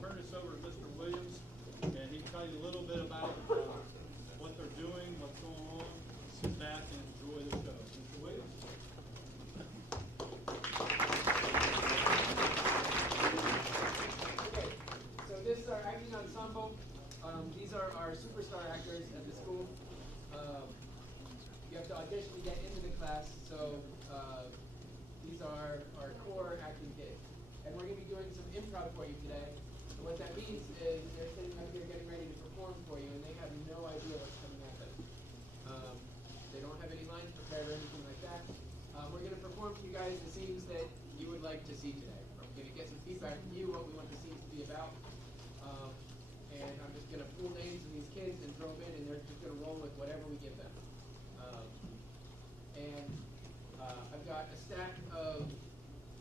turn this over to Mr. Williams, and he'll tell you a little bit about what they're doing, what's going on. Sit back and enjoy the show. Mr. Williams. Okay, so this is our acting ensemble. These are our superstar actors at the school. You have to audition to get into the class, so these are our core acting kids. And we're going to be doing some improv for you today. And what that means is they're sitting up here getting ready to perform for you, and they have no idea what's coming at them. They don't have any lines prepared or anything like that. We're going to perform for you guys the scenes that you would like to see today. We're going to get some feedback from you, what we want the scenes to be about. And I'm just going to pull names of these kids and throw them in, and they're just going to roll with whatever we give them. I've got a stack of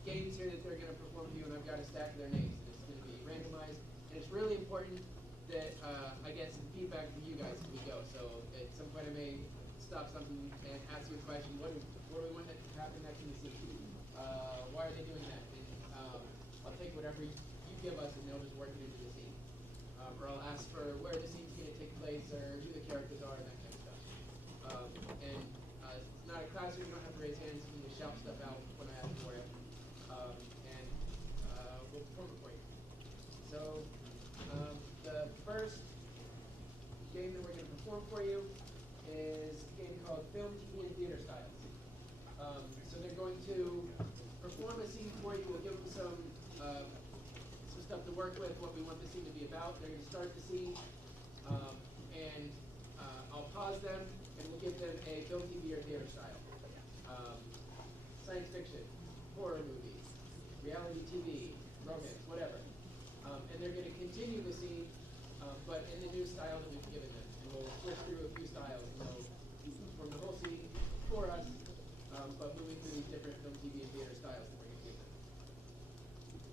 games here that they're going to perform for you, and I've got a stack of their names. It's going to be randomized, and it's really important that I get some feedback from you guys as we go. So at some point I may stop something and ask you a question. What do we want to happen next in the scene? Why are they doing that? And I'll take whatever you give us, and they'll just work it into the scene. Or I'll ask for where the scene's going to take place, or who the characters are, and that kind of stuff. It's not a classroom, you don't have to raise hands, you can just shout stuff out when I ask for it. We'll perform it for you. So, the first game that we're going to perform for you is a game called Film, TV, and Theater Styles. So they're going to perform a scene for you, we'll give them some stuff to work with, what we want the scene to be about. They're going to start the scene, and I'll pause them, and we'll give them a film, TV, or theater style. Science fiction, horror movies, reality TV, romance, whatever. And they're going to continue the scene, but in the new style that we've given them. And we'll switch through a few styles. From the whole scene for us, but moving through these different film, TV, and theater styles that we're going to give them.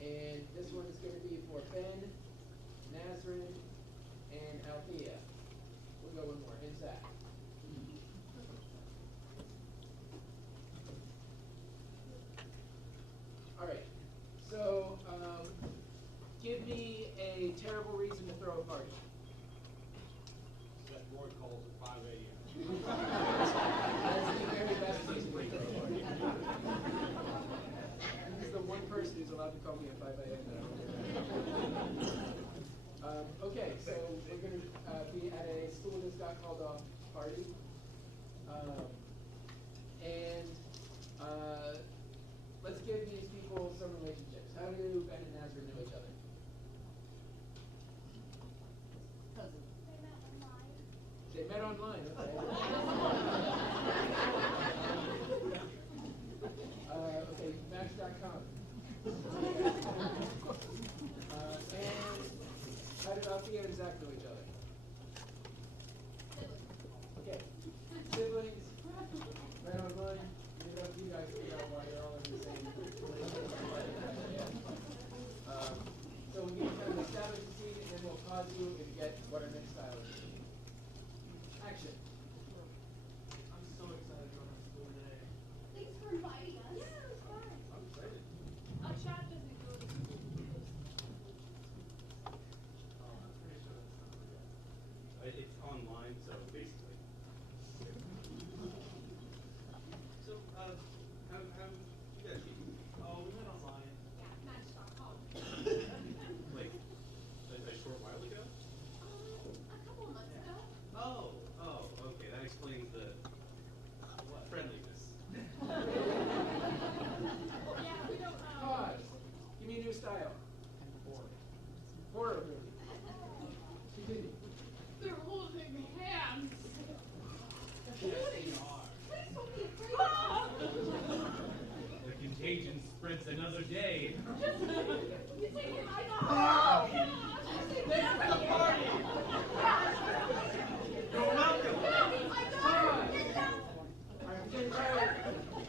And this one is going to be for Ben, Nazrin, and Althea. We'll go one more. And Zach. All right. So, give me a terrible reason to throw a party. That board calls at 5 a.m. That's the very best reason to throw a party. He's the one person who's allowed to call me at 5 a.m. Okay, so we're going to be at a school that's got called off party. Let's give these people some relationships. How do Ben and Nazareth know each other? Cousins. They met online, okay. Okay, Match.com. And how did Althea and Zach know each other? Okay, siblings, met online. Leave it up to you guys to figure out why they're all in the same relationship. So we need to kind of establish the scene, and then we'll pause you and get what our next style is. Action. I'm so excited to go to school today. Thanks for inviting us. Yeah, it was fun. I'm excited. Chad doesn't go to school. Oh, I'm pretty sure that's not real. It's online, so basically. So, how you guys meet? Oh, we met online. Yeah, Match.com. Like, a short while ago? A couple of months ago. Oh, okay, that explains the friendliness. Yeah, we don't Pause. Give me a new style. Horror movie. Continue. They're holding hands. Yes, they are. Please don't be afraid. The contagion spreads another day. You take it. I know. Oh, gosh. Thanks for the party. You're welcome.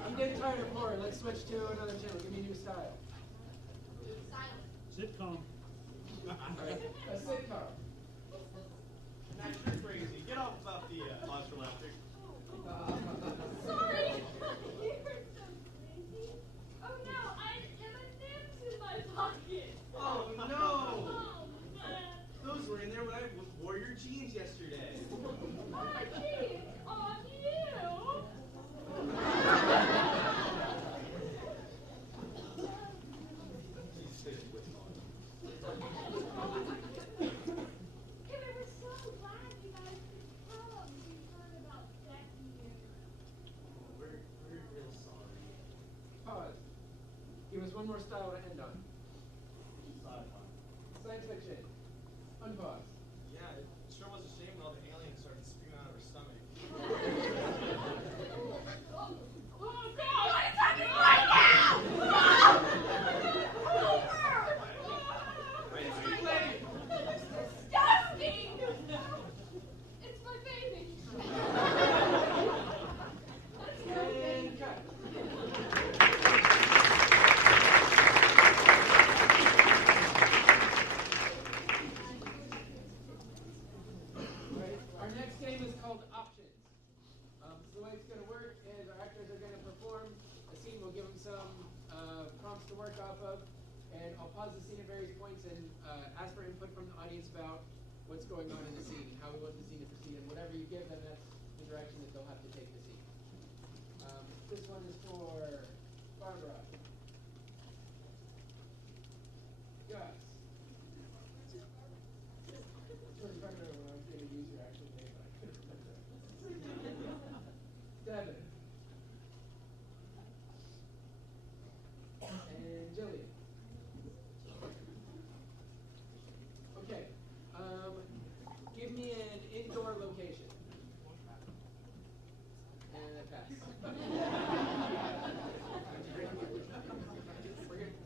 I'm getting tired of horror. Let's switch to another channel. Give me a new style. Sitcom. Alright, a sitcom. Max, you're crazy. Get off about the monster electric. Sorry. You're so crazy. Oh no, I M&M's in my pocket. Oh, no. Oh style to end on. Sci-fi. Science fiction. Unpause. Yeah, it sure was a shame when all the aliens started spewing out of her stomach. Oh God! What is happening right now? Wait, It's disgusting! It's my baby. Let's go, And baby. cut. Right. Our next game is called Options. So the way it's going to work is our actors are going to perform a scene. We'll give them some prompts to work off of, and I'll pause the scene at various points and ask for input from the audience about what's going on in the scene, how we want the scene to proceed, and whatever you give them, that's the direction that they'll have to take the scene. This one is for Barbara. Gus. I was trying to remember when I was going to use your actual name, but I couldn't remember. Devin. And Jillian. Okay. Give me an indoor location. And pass.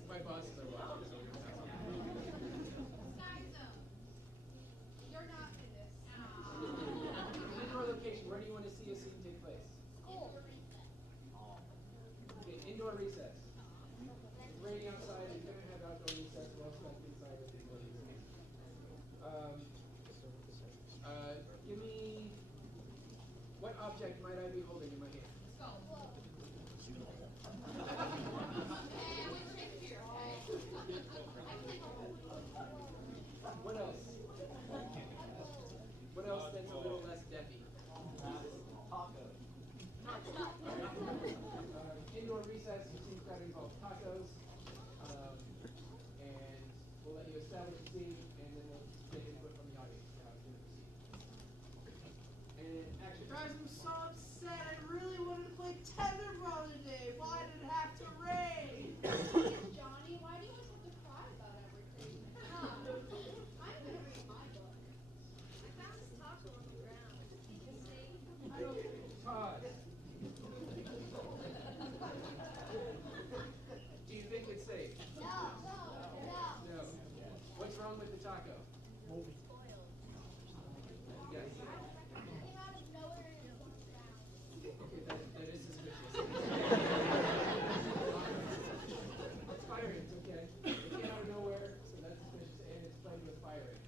My bosses are watching, so we're gonna pass. Sky zone. You're not in this. Indoor location. Where do you want to see a scene take place? School. Okay, indoor recess. It's raining outside. You're gonna have outdoor recess. We'll also have inside with indoor recess. Give me. What object might I be holding in my hand? Let's go. And we take here, okay? What else? What else that's a little less deafy? Indoor recess, you see crowd involved tacos. And we'll let you establish the scene, and then we'll get input from the audience to how it's going to proceed. And action. Guys, I'm so upset. I really wanted to play tetherball today. Why did it have to rain? Johnny, why do you always have to cry about everything? I'm gonna read my book. I found this taco on the ground. You can see. Pause. Do you think it's safe? No. No. What's wrong with the taco? Yes. Came out of nowhere and it was on the ground. Okay, that is suspicious. It's fire ants, okay? It came out of nowhere, so that's suspicious, and it's playing with fire ants.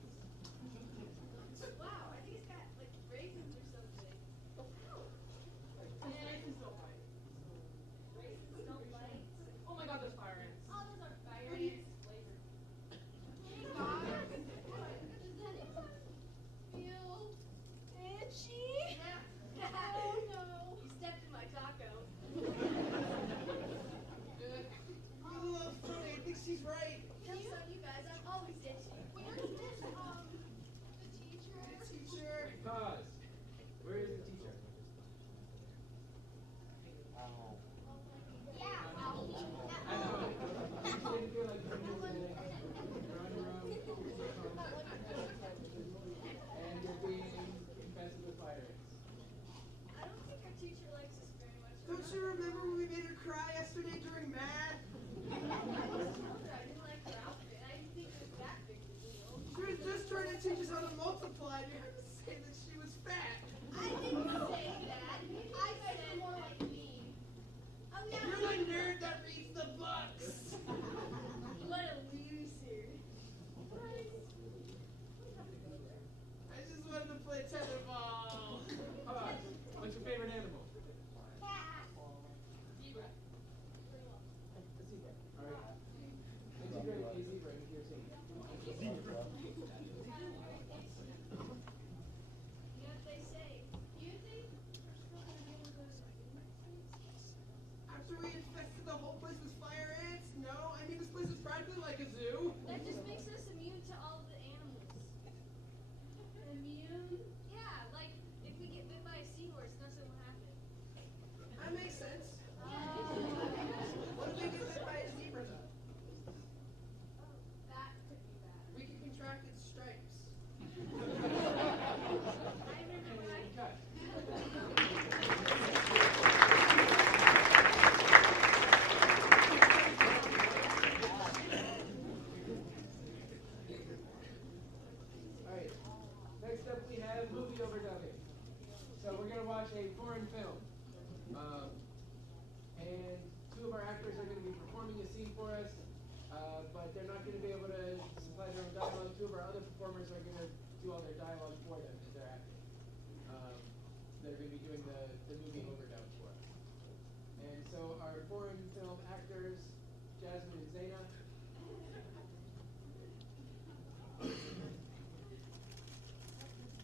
Wow, I think it's got like raisins or something. Raisins don't bite. Raisins don't bite. Oh my God, there's fire ants. Oh, those are fire ants flavored. Hey guys, does anyone feel overdubbing. So we're gonna watch a foreign film. And two of our actors are gonna be performing a scene for us, but they're not gonna be able to supply their own dialogue. Two of our other performers are gonna do all their dialogue for them as they're acting. They're gonna be doing the movie overdub for us. And so our foreign film actors, Jasmine and Zena.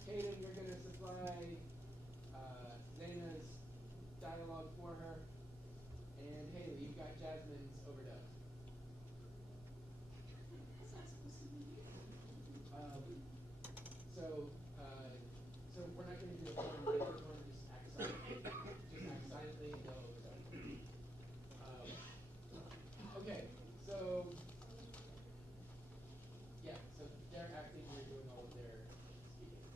Hayden, you're going to supply Zena's dialogue for her. And Haley, you've got Jasmine's overdub. So we're not going to do a foreign take. We're going to just act silently. Just act silently and they'll overdub. Okay, so yeah, so they're acting, we're doing all of their speaking.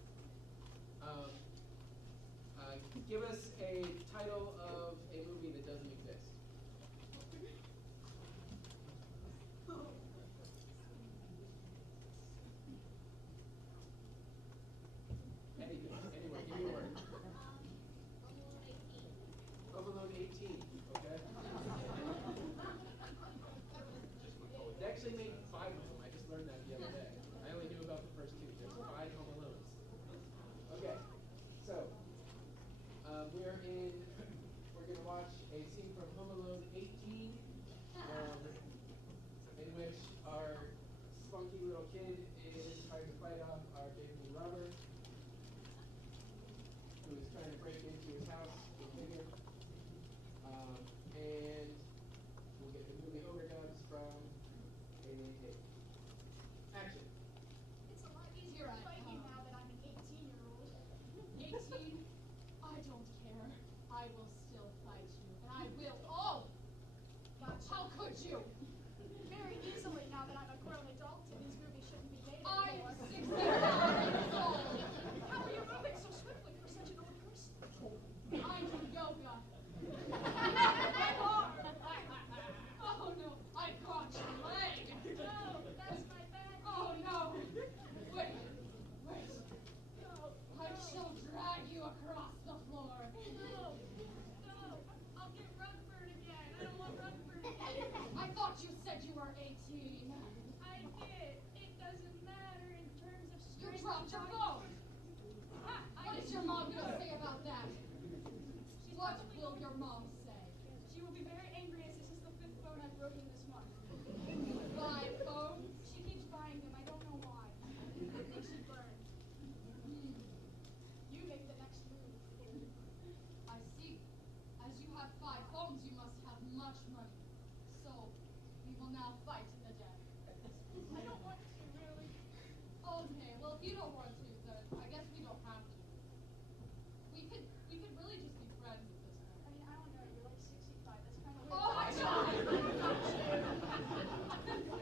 Give us a title of a movie that doesn't exist. Anything, anywhere, give me a word. Home Alone 18, okay? They actually made 5 of them. I just learned that the other day. I only knew about the first 2. There's 5 Home Alones. Okay, so we're going to watch a scene from Home Alone 18, in which our spunky little kid is trying to fight off our big blue robber, who is trying to break into his house with bigger. And we'll get the movie overdubs from action. It's a lot easier fighting now that I'm an 18-year-old. 18? I don't care. I will still fight you. And I will. Oh! Gotcha. How could you? Very easily now that I'm a grown adult and these movies shouldn't be made I'm anymore. 65 years old. How are you moving so swiftly for such an old person? I do yoga. Oh no, I've caught your leg. No, that's my bad. Oh no. Wait. No, I shall drag you across the floor. no. I'll get Rugford again. I don't want Rugford again. I thought you said you were 18. I did. It doesn't matter in terms of You strength. dropped your phone. What is your mom going to say about that? What will your mom say? She will be very angry as this is the 5th phone I've broken this month. Buy phones? She keeps buying them. I don't know why. I think she burned. You make the next move. I see. As you have 5 phones, you must have much money. So, we will now fight in the den. I don't want to, really. Okay, well, if you don't want to, then I guess we don't have to. We could really just be friends at this I point. mean, I don't know. You're like 65. That's kind of weird. Oh my God!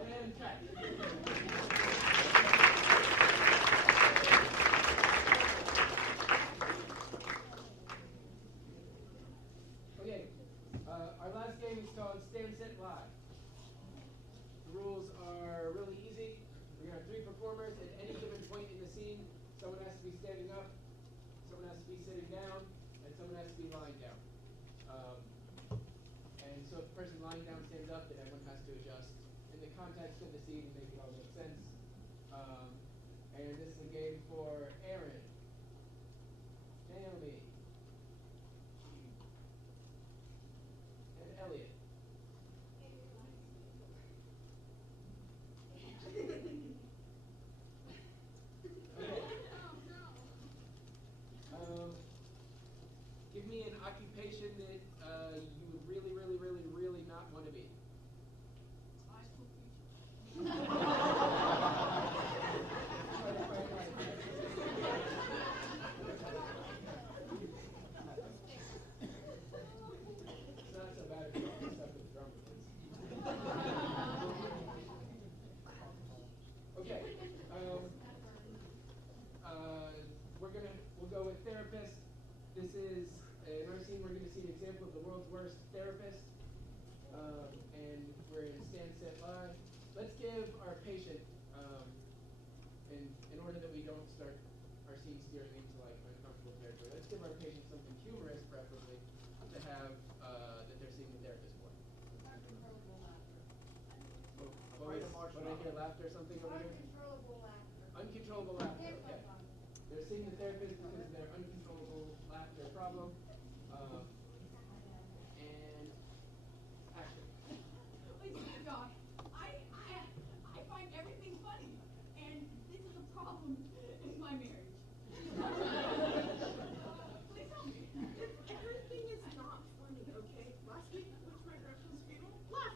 And cut. Okay, our last game is called Stand, Sit, Lie. The rules are really easy. We're going to have 3 performers. At any given point in the scene, someone has to be standing up, someone has to be sitting down, and someone has to be lying down. And so if the person lying down stands up, then everyone has to adjust in the context of the scene and make it all make sense. And this is a game for Aaron, Naomi, and Elliot. Okay. Give me an occupation that you would really not want to be. High school teacher. Try to find out. It's not so bad if you don't stuff with drum kits. Okay. We'll go with therapist. This is another scene. We're going to see an example of the world's worst therapist, and we're in Stand, Sit, Lie. Let's give our patient, in order that we don't start our scene steering into like uncomfortable our patients something humorous, preferably, to have that they're seeing the therapist for. Uncontrollable laughter. What did I hear? Laughter or something over here? Uncontrollable laughter. Uncontrollable laughter. There's my Okay. phone. They're seeing the therapist because of their uncontrollable laughter problem. And action. Listen, Doc, I find everything funny, and this is a problem in my marriage. Please help me. Everything is not funny, okay? Last week, went to my grandpa's funeral. Laugh.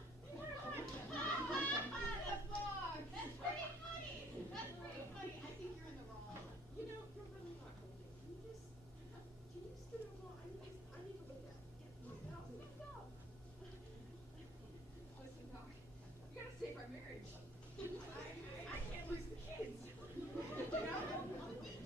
That's pretty funny. That's pretty funny. I think you're in the wrong. You know, you're really not holding. Can you scoot over? I need to look at it. Get out. Stand up. Listen, Doc, you gotta save our marriage. I can't lose the kids. You know? My kids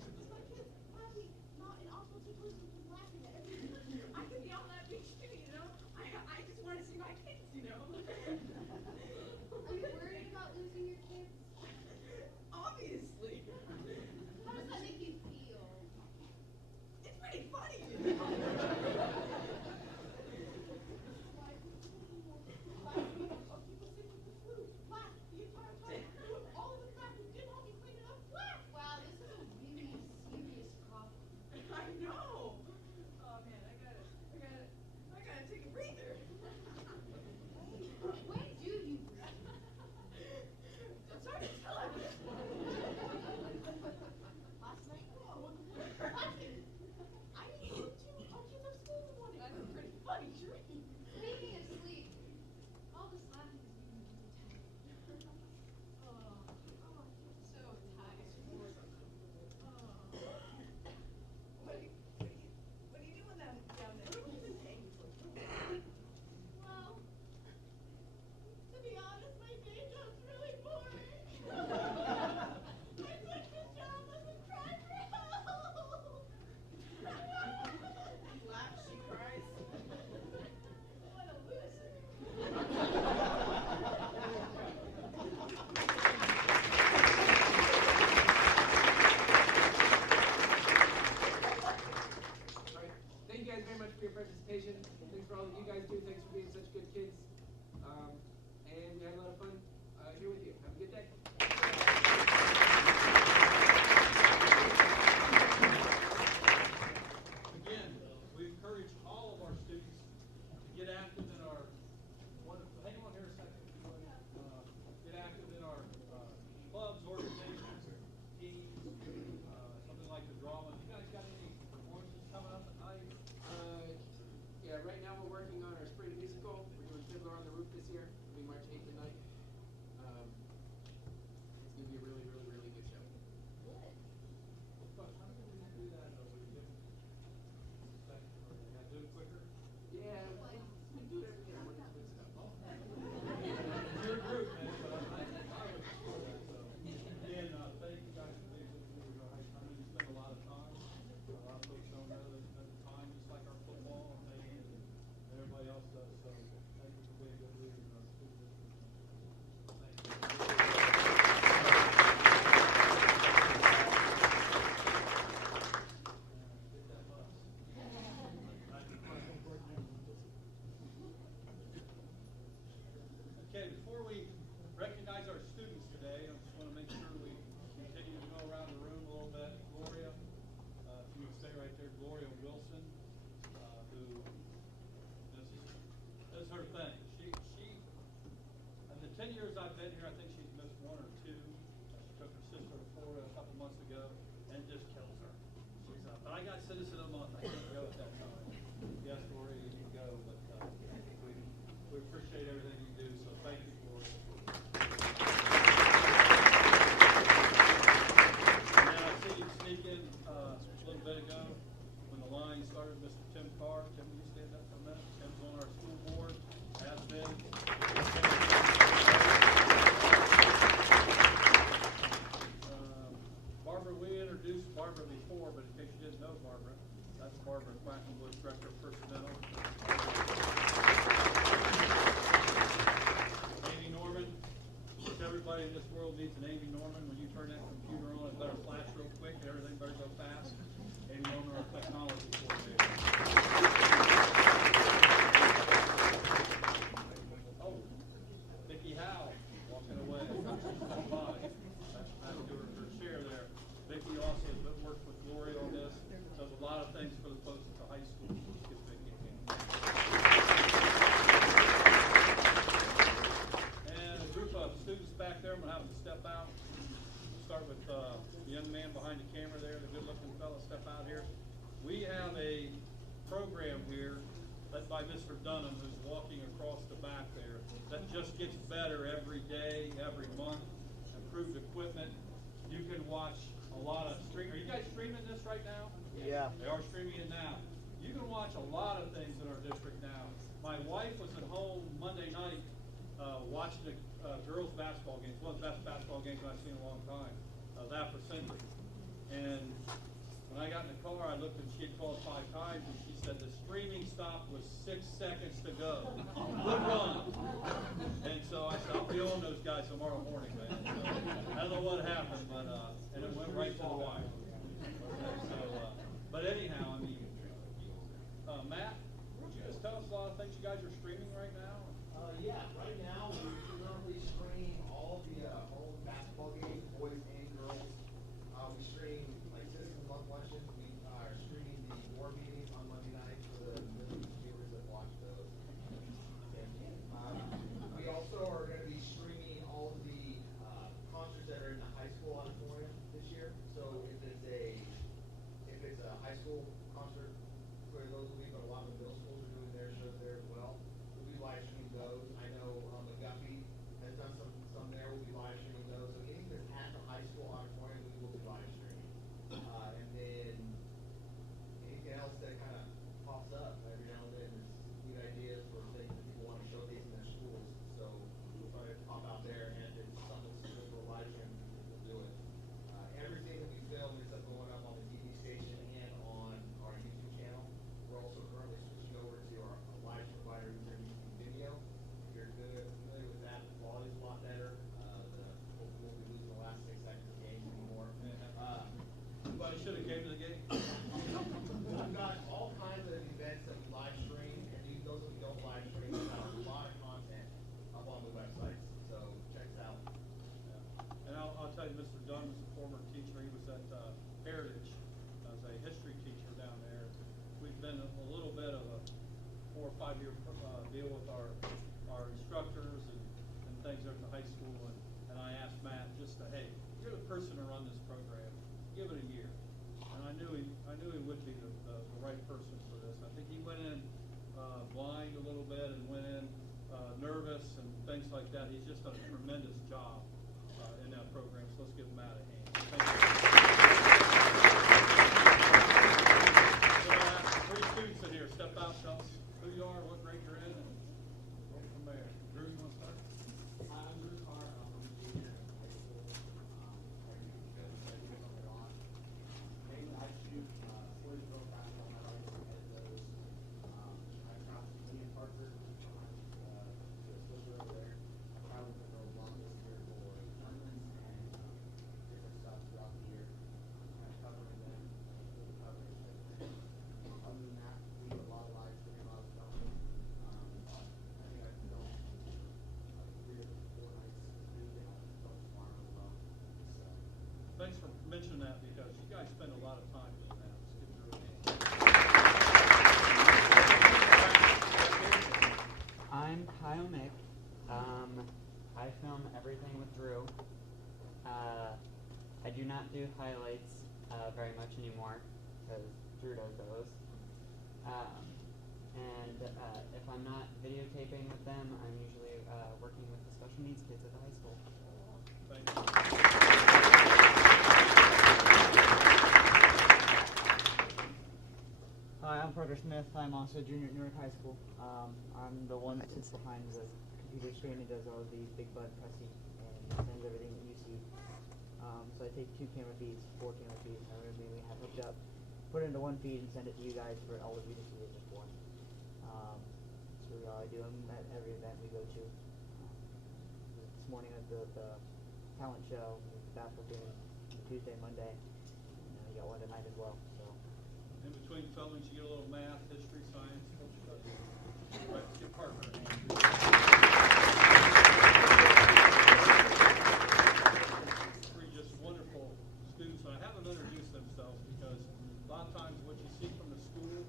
laughing, not in awful situations, just laughing at everything. I could be on that beach too, you know? I just want to see my kids, you know? Are you worried about losing your kids? Obviously. How does that make you feel? It's pretty funny. Wow, this is a really serious problem. I know. Oh man, I gotta take a breather. When do you breathe? It's hard to tell. Last night? I need to. Our kids have school in the morning. That's a pretty funny dream. Speaking of sleep, all this laughing is making me really tired. Oh, so tired. What are you doing down there? What have you been paying for? Well, to be honest, my day job's really boring. I took this job as a cry for help. Laugh, she cries. What a loser. All right. Thank you guys very much for your participation. Thanks for all that you guys do. Thanks for being such good kids. And we had a lot of fun here with you. Have a good day. Again, we encourage all of our students to get active in our, hang on here a second, if you would. Get active in our clubs, organizations, teams, something like the drama. You guys got any performances coming up at night? Yeah, right now we're working on our spring musical. We're doing Fiddler on the Roof this year. It'll be March 8th and 9th. It's going to be a really, really, really good show. But how do we do that? We do second, or you gotta do it quicker? Yeah, we do it every year. We're just doing stuff. Your group, man, but I was for that, so. Again, thank you guys for being with me. I know you spend a lot of time. A lot of folks don't know they spend the time, just like our football and band and everybody else does, so thank you for being good leaders in our school district. Thank you. Get that bus. Okay, before we recognize our students today, I just want to make sure we continue to go around the room a little bit. Gloria, if you would stay right there, Gloria Wilson, who this is her thing. She in the 10 years I've been here, I think she's missed one or two. She took her sister to Florida a couple months ago and just kills her. She's but I got citizen of the month. I can't go at that time. Yes, Gloria, you can go, but we appreciate everything you do, so thank you, Gloria. And then I see you sneak in a little bit ago when the line started, Mr. Tim Carr. Tim, will you stand up for a minute? Tim's on our school board, has been. Barbara, we introduced Barbara before, but in case you didn't know Barbara, that's Barbara Quackenbush, Director of Personnel. Amy Norman, which everybody in this world needs an Amy Norman. When you turn that computer on, it better flash real quick, and everything better go fast. Amy Norman, our technology coordinator. start with the young man behind the camera there, the good-looking fellow. Step out here. We have a program here led by Mr. Dunham, who's walking across the back there, that just gets better every day, every month. Improved equipment. You can watch a lot of stream. Are you guys streaming this right now? Yeah. They are streaming it now. You can watch a lot of things in our district now. My wife was at home Monday night watching the girls' basketball games. One of the best basketball games I've seen in a long time. That for century. And when I got in the car, I looked and she had called 5 times, and she said the streaming stop was 6 seconds to go. Good run. And so I said, I'll be on those guys tomorrow morning, man. So, I don't know what happened, but and it went right to the wire. Okay, so, but anyhow, I mean, Matt, would you just tell us a lot of things you guys are streaming right now? Yeah, right now we currently stream all the home basketball games, boys and girls. We stream like citizen lunch luncheons. We are streaming the board meetings on Monday night for the millions of viewers that watch those. We also are going to be streaming all of the concerts that are in the high school auditorium this year. So if it's a high school concert, for those of you, but a lot of the middle schools are doing their shows there as well. We'll be live streaming those. I know McGuffey has done some there. We'll be live streaming those. So anything that's at the high school auditorium, we will be live streaming. And then anything else that kind of pops up every now and then is neat ideas for things that people want to showcase in their schools. So we'll try to pop out there, and if it's something specific for a live stream, we'll do it. Everything that we film is going up on the TV station and on our YouTube channel. We're also currently switching over to our live provider who's our YouTube video. If you're familiar with that, the quality's a lot better. We'll be losing the last 6 seconds of games anymore. But should have came to the game. We've got all kinds of events that we live stream, and those that we don't live stream, we've got a lot of content up on the websites. So check us out. Yeah. And I'll tell you, Mr. Dunn was a former teacher. He was at Heritage as a history teacher down there. We've been a little bit of a 4 or 5 year deal with our instructors and things there at the high school. And I asked Matt just to, hey, you're the person to run this program. Give it a year. And I knew he would be the right person for this. I think he went in blind a little bit and went in nervous and things like that. He's just done a tremendous job in that program. So let's give Matt a hand. Thank you. So I have 3 students in here. Step out, tell us who you are, what grade you're in, and go from there. Drew, you want to start? I'm Drew Carr. I'm a junior in high school. I shoot 40 girls basketball. My right hand those. I travel to Lee and Parker to a silver over there. I travel to the long this year for tournaments and different stuff throughout the year. Kind of covering them, full coverage. Other than that, we do a lot of live streaming, a lot of filming. I think I've filmed 3 or 4 nights this week, and I'll film tomorrow as well. So, Thanks for mentioning that because you guys spend a lot of time doing that. Let's give Drew a hand. I'm Kyle Mick. I film everything with Drew. I do not do highlights very much anymore because Drew does those. And if I'm not videotaping with them, I'm usually working with the special needs kids at the high school. Thank you. Hi, I'm Parker Smith. I'm also a junior at Newark High School. I'm the one that sits behind the computer screen and does all the big bud pressing and sends everything that you see. So I take 2 camera feeds, 4 camera feeds, however many we have hooked up, put it into one feed and send it to you guys for all of you to see as just one. So I do them at every event we go to. This morning at the talent show, basketball game, Tuesday, Monday, and I got one tonight as well. So. In between filmings, you get a little math, history, science, culture studies. Right, let's get Parker. 3 just wonderful students. I have them introduce themselves because a lot of times what you see from the school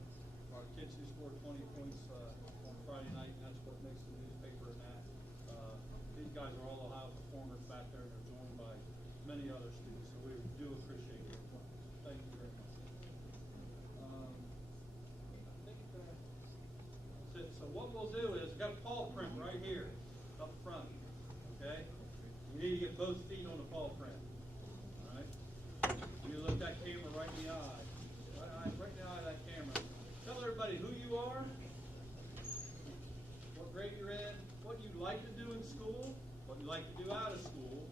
are kids who score 20 points on Friday night, and that's what makes the newspaper and that. These guys are all Ohio performers back there, and they're joined by many other their students, so we do appreciate your comments. Thank you very much. I think that's it. So what we'll do is, we've got a paw print right here up front, okay? You need to get both feet on the paw print, all right? You look that camera right in the eye, right in the eye of that camera. Tell everybody who you are, what grade you're in, what you like to do in school, what you like to do out of school,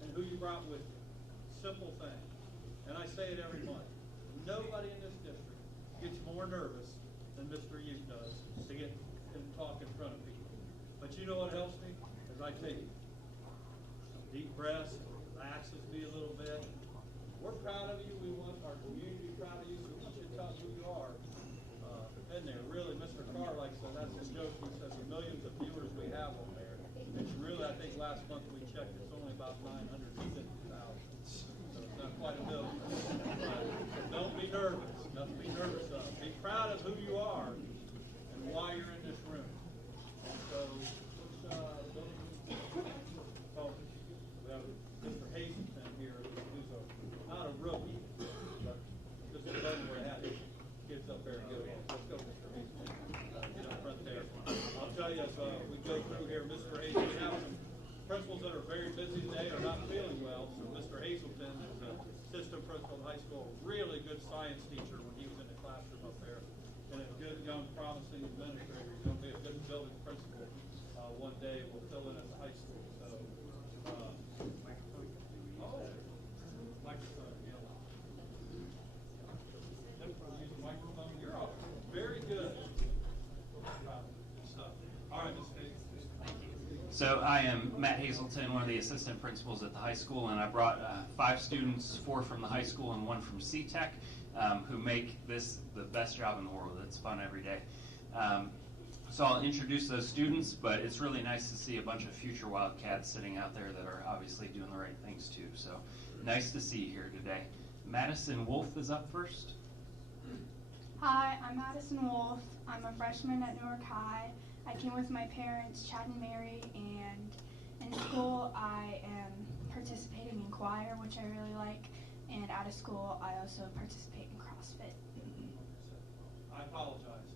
and who you brought with you. Simple thing. And I say it every month. Nobody in this district gets more nervous than Mr. Ute does to get and talk in front of people. But you know what helps me? Is I take some deep breaths, relaxes me a little bit. We're proud of you. We want our community to be proud of you, so we want you to tell us who you are. In there, really, Mr. Carr likes to, that's his joke, he says the millions of viewers we have on there. It's really, I think last month we checked, it's only about 950,000. So it's not quite a million. But don't be nervous. Nothing to be nervous of. Be proud of who you are and why you're in this room. And so, we have Mr. Hazelton here, who's not a rookie, but just a level we're at. Gets up there and get it. Let's go, Mr. Hazelton. Get up front there. I'll tell you, as we go through here, Mr. Hazelton, we have some principals that are very busy today or not feeling well. So Mr. Hazelton is an assistant principal at high school, really good science teacher when he was in the classroom up there, and a good, young, promising administrator. He's going to be a good building principal one day. We'll fill in at the high school. So, microphone, yeah. Use the microphone. You're all very good. All right, Ms. Hayes. So I am Matt Hazelton, one of the assistant principals at the high school, and I brought 5 students, 4 from the high school and 1 from CTech, who make this the best job in the world. It's fun every day. So I'll introduce those students, but it's really nice to see a bunch of future Wildcats sitting out there that are obviously doing the right things too. So nice to see you here today. Madison Wolfe is up first. Hi, I'm Madison Wolfe. I'm a freshman at Newark High. I came with my parents, Chad and Mary, and in school I am participating in choir, which I really like, and out of school I also participate in CrossFit. I apologize.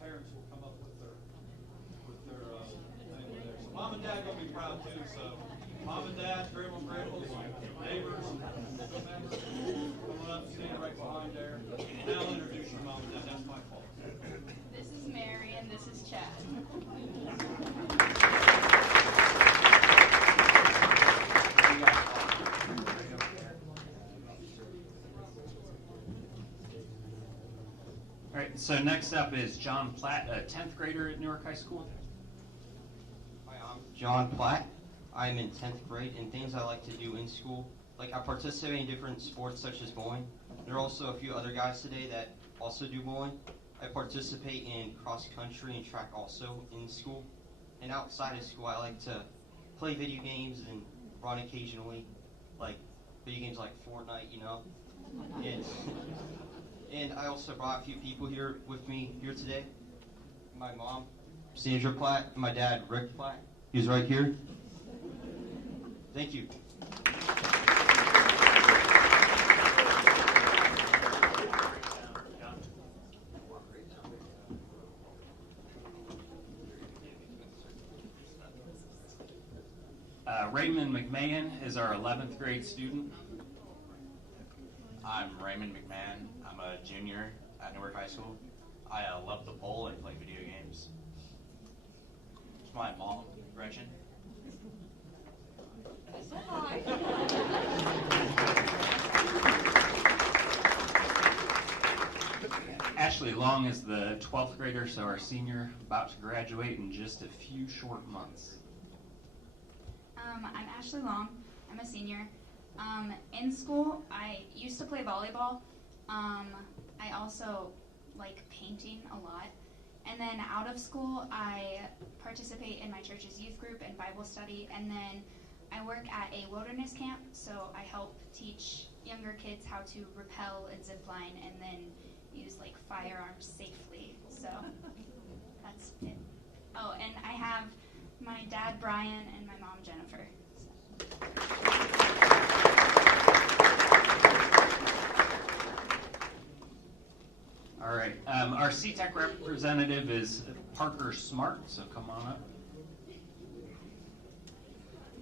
Parents will come up with their thing over there. So mom and dad gonna be proud too. So mom and dad, grandma, grandpas, neighbors, coming up, stand right behind there. Now I'll introduce your mom and dad. That's my fault. This is Mary and this is Chad. All right, so next up is John Platt, a 10th grader at Newark High School. Hi, I'm John Platt. I'm in 10th grade, and things I like to do in school, like I participate in different sports such as bowling. There are also a few other guys today that also do bowling. I participate in cross country and track also in school. And outside of school, I like to play video games and run occasionally, like video games like Fortnite, you know. And I also brought a few people here with me here today. My mom, Sandra Platt, and my dad, Rick Platt. He's right here. Thank you. Raymond McMahon is our 11th grade student. I'm Raymond McMahon. I'm a junior at Newark High School. I love to bowl and play video games. It's my mom, Gretchen. Ashley Long is the 12th grader, so our senior, about to graduate in just a few short months. I'm Ashley Long. I'm a senior. In school, I used to play volleyball. I also like painting a lot. And then out of school, I participate in my church's youth group and Bible study. And then I work at a wilderness camp, so I help teach younger kids how to rappel and zip line and then use like firearms safely. So that's it. Oh, and I have my dad Brian and my mom Jennifer. So. CTEC representative is Parker Smart, so come on up.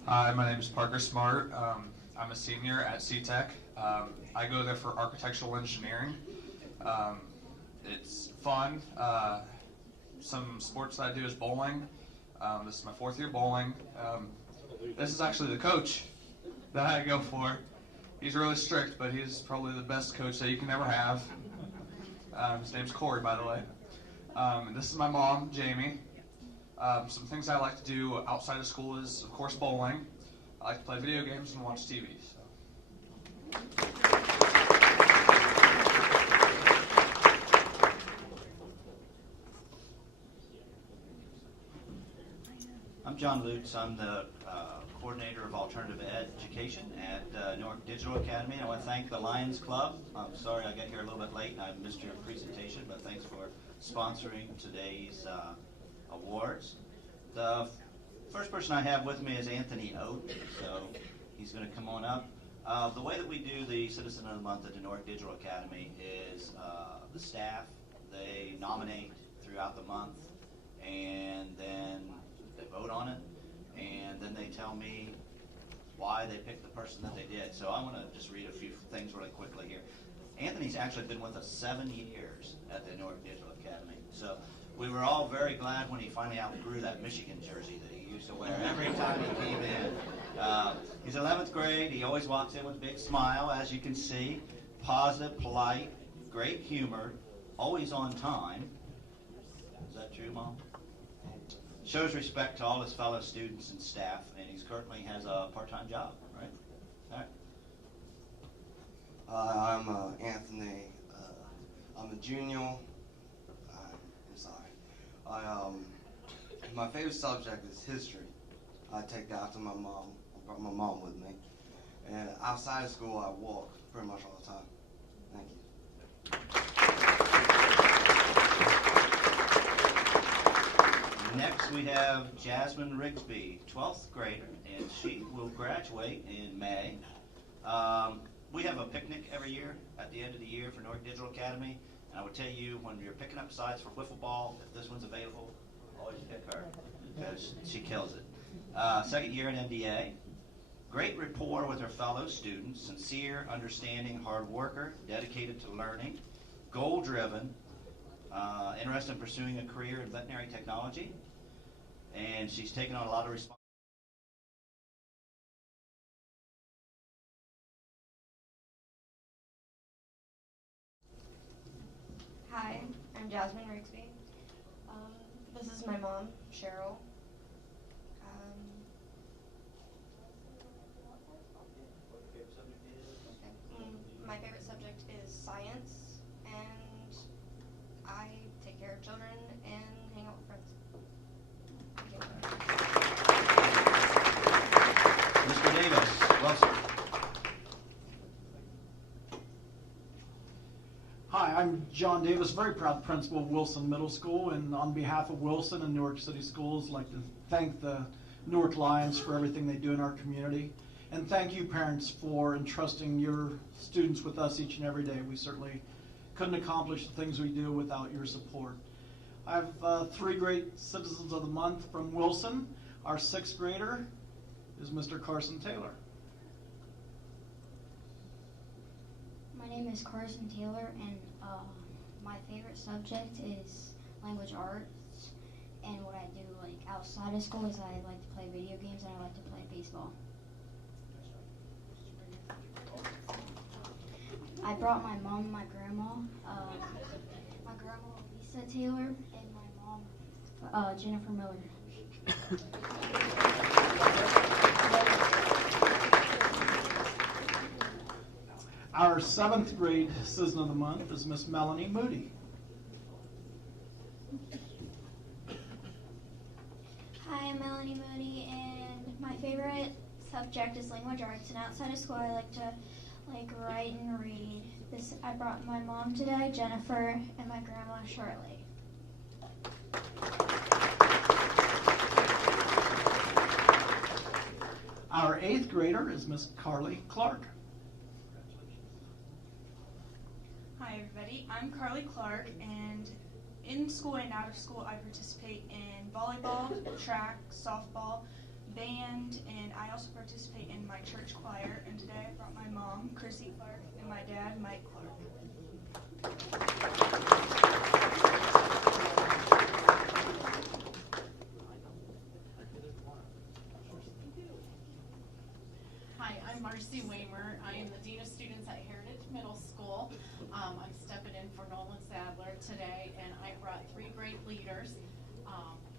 Hi, my name is Parker Smart. I'm a senior at CTEC. I go there for architectural engineering. It's fun. Some sports that I do is bowling. This is my 4th year bowling. This is actually the coach that I go for. He's really strict, but he's probably the best coach that you can ever have. His name's Corey, by the way. And this is my mom, Jamie. Some things I like to do outside of school is, of course, bowling. I like to play video games and watch TV. I'm John Lutz. I'm the coordinator of alternative education at Newark Digital Academy. And I want to thank the Lions Club. I'm sorry I got here a little bit late and I missed your presentation, but thanks for sponsoring today's awards. The first person I have with me is Anthony Oat, so he's going to come on up. The way that we do the Citizen of the Month at the Newark Digital Academy is the staff, they nominate throughout the month, and then they vote on it, and then they tell me why they picked the person that they did. So I want to just read a few things really quickly here. Anthony's actually been with us 7 years at the Newark Digital Academy. So we were all very glad when he finally outgrew that Michigan jersey that he used to wear every time he came in. He's 11th grade. He always walks in with a big smile, as you can see. Positive, polite, great humor, always on time. Is that true, Mom? Shows respect to all his fellow students and staff, and he currently has a part-time job, right? All right. I'm Anthony. I'm a junior. I'm sorry. My favorite subject is history. I take that after my mom. I brought my mom with me. And outside of school, I walk pretty much all the time. Thank you. Next, we have Jasmine Rigsby, 12th grader, and she will graduate in May. We have a picnic every year at the end of the year for Newark Digital Academy. And I would tell you, when you're picking up sides for wiffle ball, if this one's available, always pick her, because she kills it. 2nd year in MDA. Great rapport with her fellow students, sincere, understanding, hard worker, dedicated to learning, goal-driven, interested in pursuing a career in veterinary technology, and she's taken on a lot of responsibility. Hi, I'm Jasmine Rigsby. This is my mom, Cheryl. My favorite subject is science, and I take care of children and hang out with friends. Mr. Davis, Wilson. Hi, I'm John Davis, very proud principal of Wilson Middle School, and on behalf of Wilson and Newark City Schools, I'd like to thank the Newark Lions for everything they do in our community. And thank you, parents, for entrusting your students with us each and every day. We certainly couldn't accomplish the things we do without your support. I have 3 great Citizens of the Month from Wilson. Our 6th grader is Mr. Carson Taylor. My name is Carson Taylor, and my favorite subject is language arts. And what I do, like, outside of school is I like to play video games and I like to play baseball. I brought my mom and my grandma. My grandma, Lisa Taylor, and my mom, Jennifer Miller. Our 7th grade Citizen of the Month is Miss Melanie Moody. Hi, I'm Melanie Moody, and my favorite subject is language arts. And outside of school, I like to write and read. I brought my mom today, Jennifer, and my grandma, Charlotte. Our 8th grader is Miss Carly Clark. Hi everybody, I'm Carly Clark, and in school and out of school, I participate in volleyball, track, softball, band, and I also participate in my church choir. And today I brought my mom, Chrissy Clark, and my dad, Mike Clark. Hi, I'm Marcy Waymer. I am the Dean of Students at Heritage Middle School. I'm stepping in for Nolan Sadler today, and I brought 3 great leaders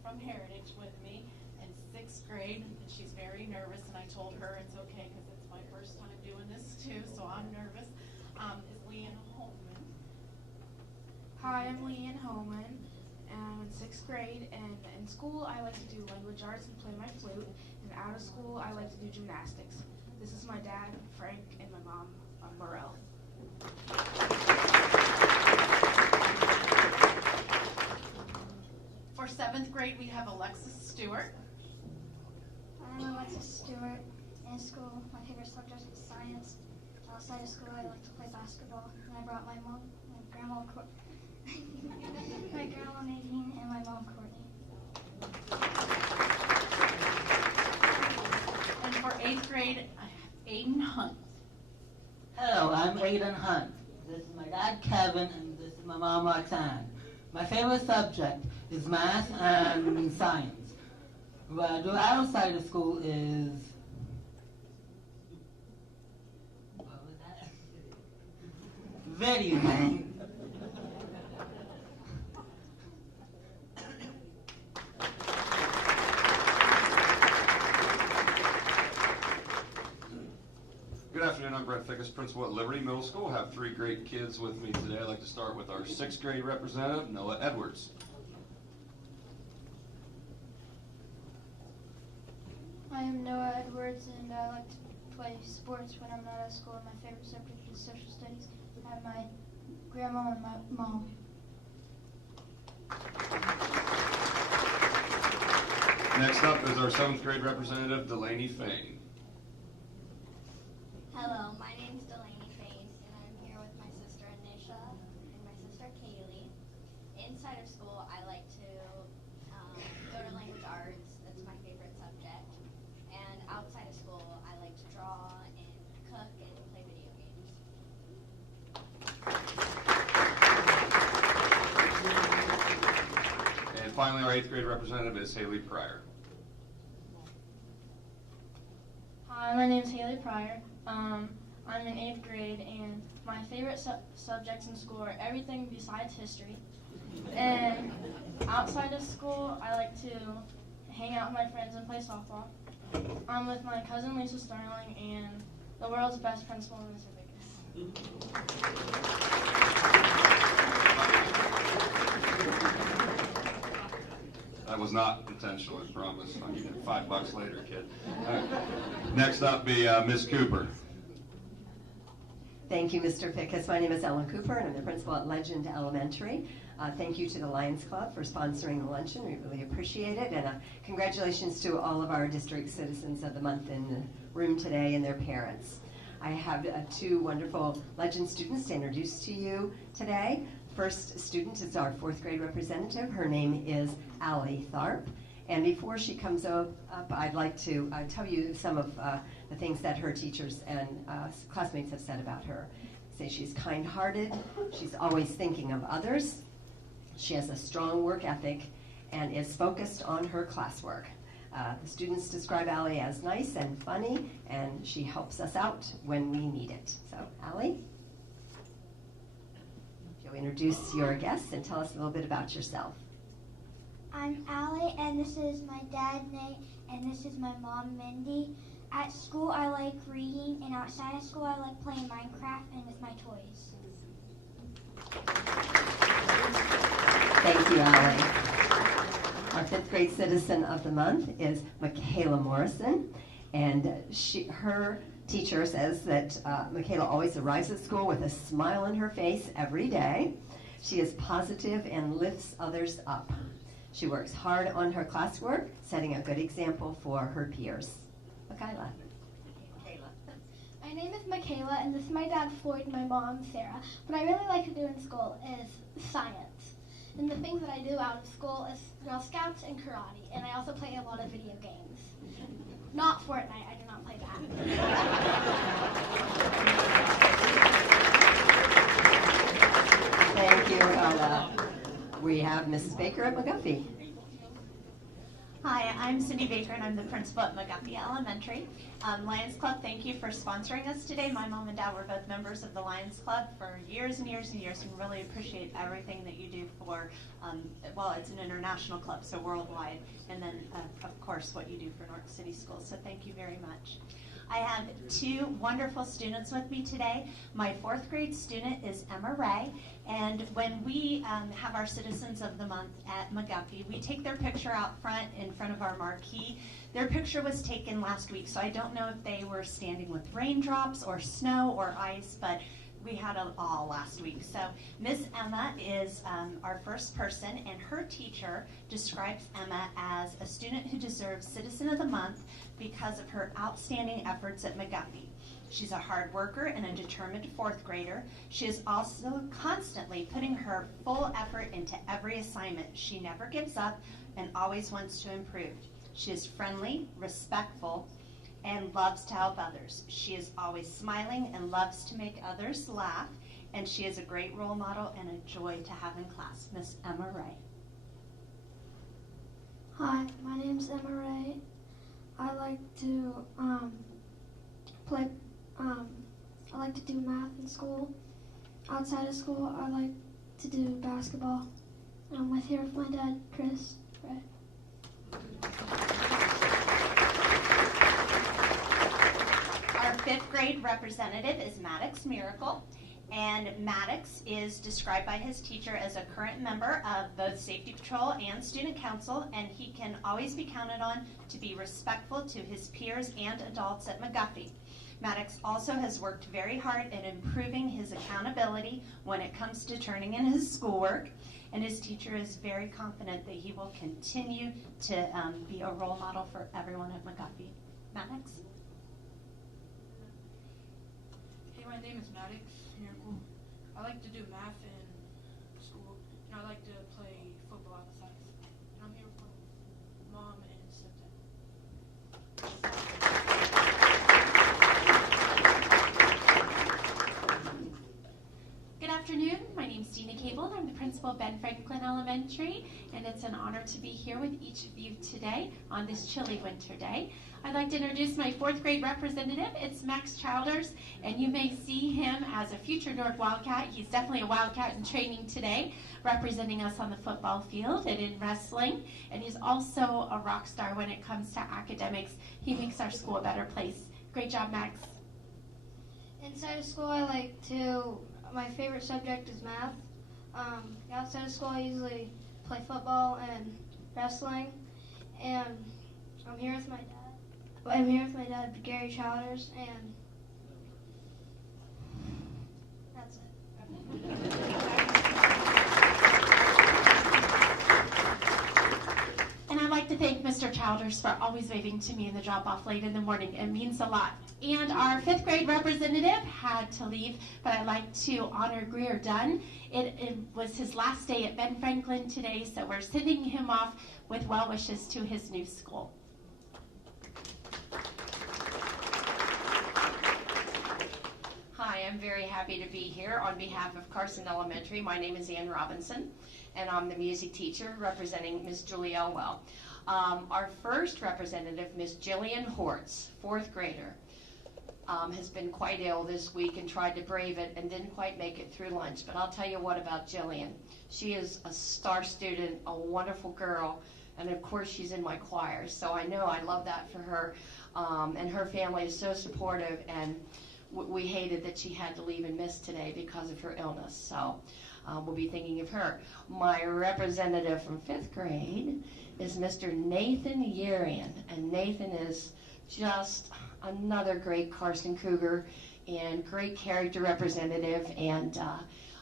from Heritage with me in 6th grade, and she's very nervous, and I told her it's okay because it's my first time doing this too, so I'm nervous, is Leanne Holman. Hi, I'm Leanne Holman, and I'm in 6th grade, and in school I like to do language arts and play my flute, and out of school I like to do gymnastics. This is my dad, Frank, and my mom, Morel. For 7th grade, we have Alexis Stewart. I'm Alexis Stewart. In school, my favorite subject is science. Outside of school, I like to play basketball. And I brought my mom, my grandma, my grandma Nadine, and my mom Courtney. And for 8th grade, I have Aiden Hunt. Hello, I'm Aiden Hunt. This is my dad, Kevin, and this is my mom, Roxanne. My favorite subject is math and science. What I do outside of school is... what was that? Video games. Good afternoon, I'm Brett Fickus, principal at Liberty Middle School. I have 3 great kids with me today. I'd like to start with our 6th grade representative, Noah Edwards. I am Noah Edwards, and I like to play sports when I'm not at school. My favorite subject is social studies. I have my grandma and my mom. Next up is our 7th grade representative, Delaney Fain. Hello, my name's Delaney Fain, and I'm here with my sister Anisha and my sister Kaylee. Inside of school, I like to go to language arts. That's my favorite subject. And outside of school, I like to draw and cook and play video games. And finally, our 8th grade representative is Haley Pryor. Hi, my name's Haley Pryor. I'm in 8th grade, and my favorite subjects in school are everything besides history. And outside of school, I like to hang out with my friends and play softball. I'm with my cousin Lisa Starling and the world's best principal, Mr. That was not intentional, I promise. I'll give you $5 later, kid. Next up be Ms. Cooper. Thank you, Mr. Fickus. My name is Ellen Cooper, and I'm the principal at Legend Elementary. Thank you to the Lions Club for sponsoring the luncheon. We really appreciate it. And congratulations to all of our district citizens of the month in the room today and their parents. I have 2 wonderful Legend students to introduce to you today. First student is our 4th grade representative. Her name is Allie Thorpe. And before she comes up, I'd like to tell you some of the things that her teachers and classmates have said about her. Say she's kind-hearted, she's always thinking of others, she has a strong work ethic, and is focused on her classwork. The students describe Allie as nice and funny, and she helps us out when we need it. So, Allie, if you'll introduce your guests and tell us a little bit about yourself. I'm Allie, and this is my dad, Nate, and this is my mom, Mindy. At school, I like reading, and outside of school, I like playing Minecraft and with my toys. Thank you, Allie. Our 5th grade citizen of the month is Michaela Morrison, and her teacher says that Michaela always arrives at school with a smile on her face every day. She is positive and lifts others up. She works hard on her classwork, setting a good example for her peers. Michaela. My name is Michaela, and this is my dad, Floyd, and my mom, Sarah. What I really like to do in school is science. And the things that I do out of school is Girl Scouts and karate. And I also play a lot of video games. Not Fortnite, I do not play that. Thank you, Ella. We have Mrs. Baker at McGuffey. Hi, I'm Cindy Baker, and I'm the principal at McGuffey Elementary. Lions Club, thank you for sponsoring us today. My mom and dad were both members of the Lions Club for years and years and years, and really appreciate everything that you do for, well, it's an international club, so worldwide, and then, of course, what you do for North City Schools, so thank you very much. I have two wonderful students with me today. My 4th grade student is Emma Ray, and when we have our Citizens of the Month at McGuffey, we take their picture out front in front of our marquee. Their picture was taken last week, so I don't know if they were standing with raindrops or snow or ice, but we had it all last week. So Miss Emma is our first person, and her teacher describes Emma as a student who deserves Citizen of the Month because of her outstanding efforts at McGuffey. She's a hard worker and a determined 4th grader. She is also constantly putting her full effort into every assignment. She never gives up and always wants to improve. She is friendly, respectful, and loves to help others. She is always smiling and loves to make others laugh, and she is a great role model and a joy to have in class. Miss Emma Ray. Hi, my name's Emma Ray. I like to I like to do math in school. Outside of school, I like to do basketball. I'm with here with my dad, Chris. Ray. Our 5th grade representative is Maddox Miracle, and Maddox is described by his teacher as a current member of both Safety Patrol and Student Council, and he can always be counted on to be respectful to his peers and adults at McGuffey. Maddox also has worked very hard at improving his accountability when it comes to turning in his schoolwork, and his teacher is very confident that he will continue to be a role model for everyone at McGuffey. Maddox? Hey, my name is Maddox Miracle. I like to do math in school, and I like to play football outside. And I'm here with my mom and stepdad. Good afternoon. My name is Dina Cable, and I'm the principal of Ben Franklin Elementary, and it's an honor to be here with each of you today on this chilly winter day. I'd like to introduce my 4th grade representative. It's Max Childers, and you may see him as a future Newark Wildcat. He's definitely a Wildcat in training today, representing us on the football field and in wrestling, and he's also a rock star when it comes to academics. He makes our school a better place. Great job, Max. Inside of school, my favorite subject is math. Outside of school, I usually play football and wrestling, and I'm here with my dad, Gary Childers, and that's it. And I'd like to thank Mr. Childers for always waving to me in the drop-off late in the morning. It means a lot. And our 5th grade representative had to leave, but I'd like to honor Greer Dunn. It was his last day at Ben Franklin today, so we're sending him off with well wishes to his new school. Hi, I'm very happy to be here on behalf of Carson Elementary. My name is Ann Robinson, and I'm the music teacher representing Miss Julie Elwell. Our first representative, Miss Jillian Hortz, 4th grader, has been quite ill this week and tried to brave it and didn't quite make it through lunch. But I'll tell you what about Jillian. She is a star student, a wonderful girl, and of course she's in my choir. So I know I love that for her, and her family is so supportive, and we hated that she had to leave and miss today because of her illness. So we'll be thinking of her. My representative from 5th grade is Mr. Nathan Yerian, and Nathan is just another great Carson Cougar and great character representative, and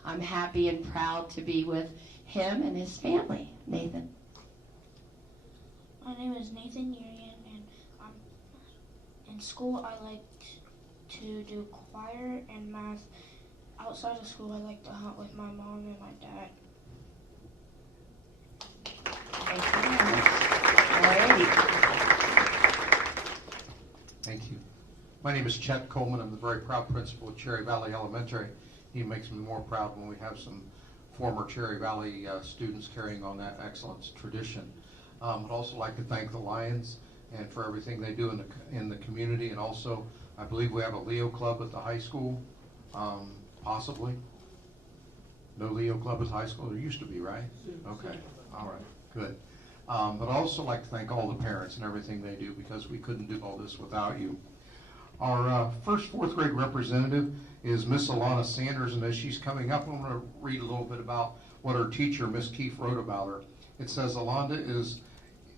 I'm happy and proud to be with him and his family. Nathan. My name is Nathan Yerian, and in school I like to do choir and math. Outside of school I like to hunt with my mom and my dad. Thank you. My name is Chet Coleman. I'm the very proud principal of Cherry Valley Elementary. He makes me more proud when we have some former Cherry Valley students carrying on that excellence tradition. I'd also like to thank the Lions and for everything they do in the community, and also I believe we have a Leo Club at the high school, possibly. No Leo Club at the high school? There used to be, right? Okay, all right, good. But I'd also like to thank all the parents and everything they do, because we couldn't do all this without you. Our first fourth grade representative is Miss Alana Sanders, and as she's coming up, I'm going to read a little bit about what her teacher, Miss Keefe, wrote about her. It says, Alana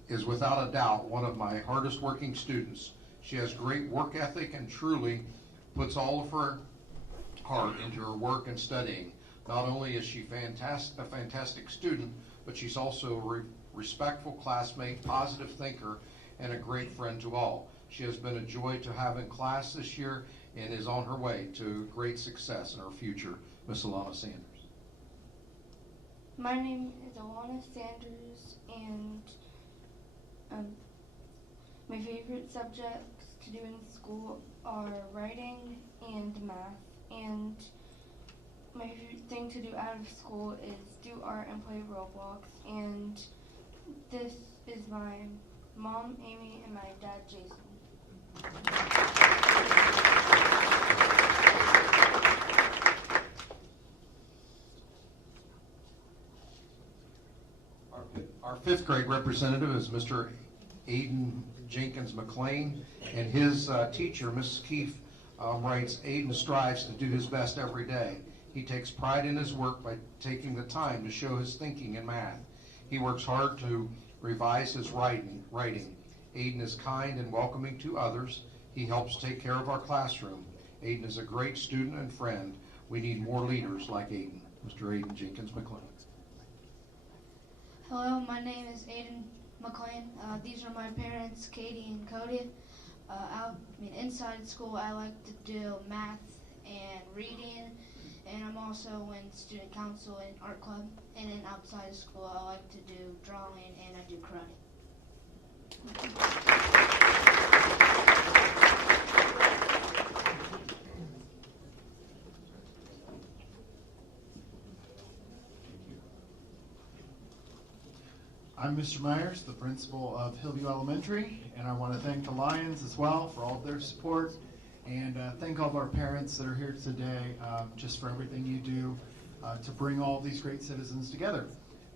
is without a doubt one of my hardest working students. She has great work ethic and truly puts all of her heart into her work and studying. Not only is she a fantastic student, but she's also a respectful classmate, positive thinker, and a great friend to all. She has been a joy to have in class this year and is on her way to great success in her future. Miss Alana Sanders. My name is Alana Sanders, and my favorite subjects to do in school are writing and math. And my favorite thing to do out of school is do art and play Roblox. And this is my mom, Amy, and my dad, Jason. Our fifth grade representative is Mr. Hayden McClaine, and his teacher, Mrs. Keefe, writes, Hayden strives to do his best every day. He takes pride in his work by taking the time to show his thinking in math. He works hard to revise his writing. Hayden is kind and welcoming to others. He helps take care of our classroom. Hayden is a great student and friend. We need more leaders like Hayden. Mr. Hayden McClaine. Hello, my name is Hayden McClaine. These are my parents, Katie and Cody. Inside school, I like to do math and reading, and I'm also in student council and art club. And then outside of school, I like to do drawing and I do karate. I'm Mr. Myers, the principal of Hillview Elementary, and I want to thank the Lions as well for all of their support, and thank all of our parents that are here today just for everything you do to bring all these great citizens together.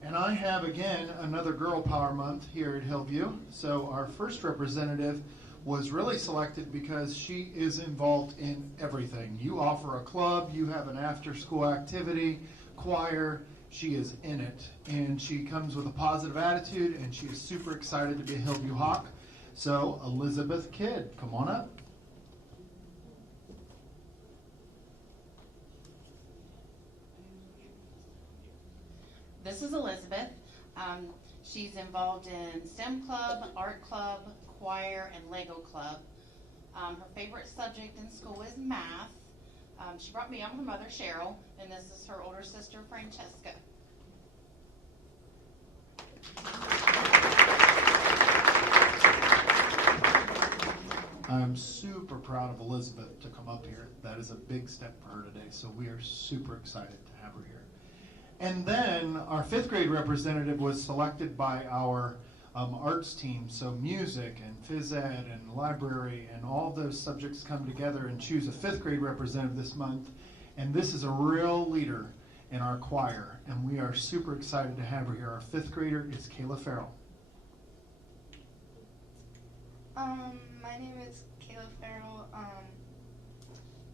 And I have, again, another Girl Power Month here at Hillview. So our first representative was really selected because she is involved in everything. You offer a club, you have an after-school activity, choir. She is in it, and she comes with a positive attitude, and she is super excited to be a Hillview Hawk. So, Elizabeth Kidd, come on up. This is Elizabeth. She's involved in STEM Club, Art Club, Choir, and Lego Club. Her favorite subject in school is math. She brought me on her mother, Cheryl, and this is her older sister, Francesca. I'm super proud of Elizabeth to come up here. That is a big step for her today, so we are super excited to have her here. And then our fifth grade representative was selected by our arts team, so music and phys ed and library and all those subjects come together and choose a fifth grade representative this month. And this is a real leader in our choir, and we are super excited to have her here. Our fifth grader is Kayla Farrell. My name is Kayla Farrell.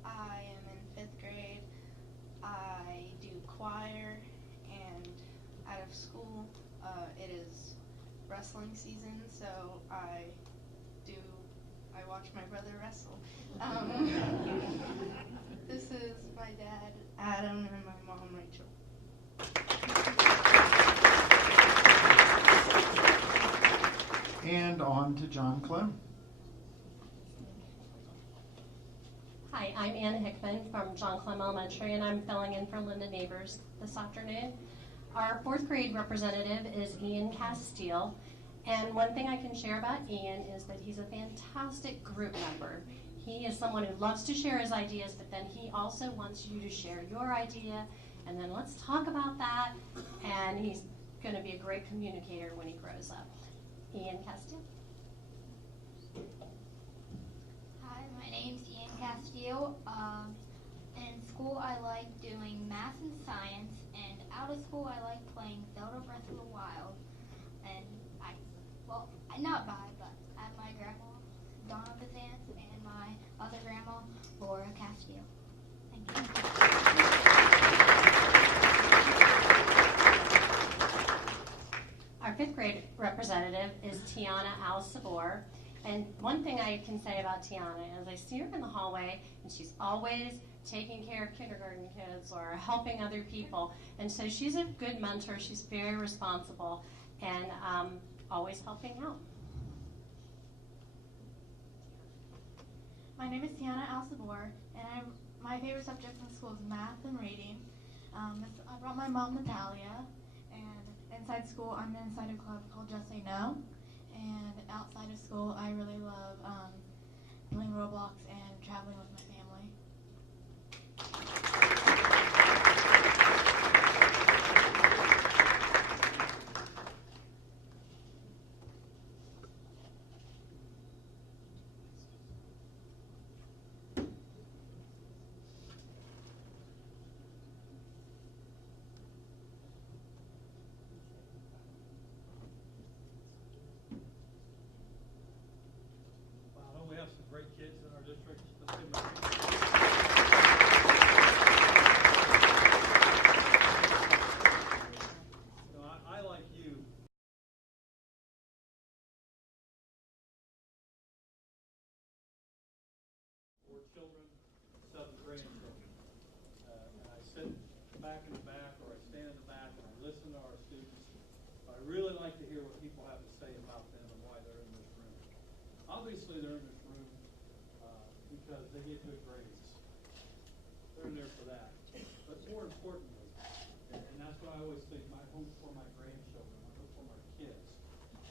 I am in fifth grade. I do choir, and out of school, it is wrestling season, so I watch my brother wrestle. This is my dad, Adam, and my mom, Rachel. And on to John Clem. Hi, I'm Anna Hickman from John Clem Elementary, and I'm filling in for Linda Neighbors this afternoon. Our fourth grade representative is Ian Castile. And one thing I can share about Ian is that he's a fantastic group member. He is someone who loves to share his ideas, but then he also wants you to share your idea, and then let's talk about that. And he's going to be a great communicator when he grows up. Ian Castile. Hi, my name's Ian Castile. In school, I like doing math and science, and out of school, I like playing Zelda Breath of the Wild. And not by, but at my grandma, Donna Bazan's, and my other grandma, Laura Castile. Thank you. Our fifth grade representative is Sienna El Sabor. And one thing I can say about Tiana is I see her in the hallway, and she's always taking care of kindergarten kids or helping other people. And so she's a good mentor. She's very responsible and always helping out. My name is Sienna El Sabor, and my favorite subjects in school is math and reading. I brought my mom, Natalia, and inside school I'm inside a club called Just Say No. And outside of school, I really love playing Roblox and traveling with my family. We have some great kids in our district. Let's give them a I like you. Four children, 7 grandchildren. And I sit back in the back, or I stand in the back, and I listen to our students. I really like to hear what people have to say about them and why they're in this room. Obviously, they're in this room because they get good grades. They're in there for that. But more importantly, and that's what I always think, my hope for my grandchildren, my hope for my kids,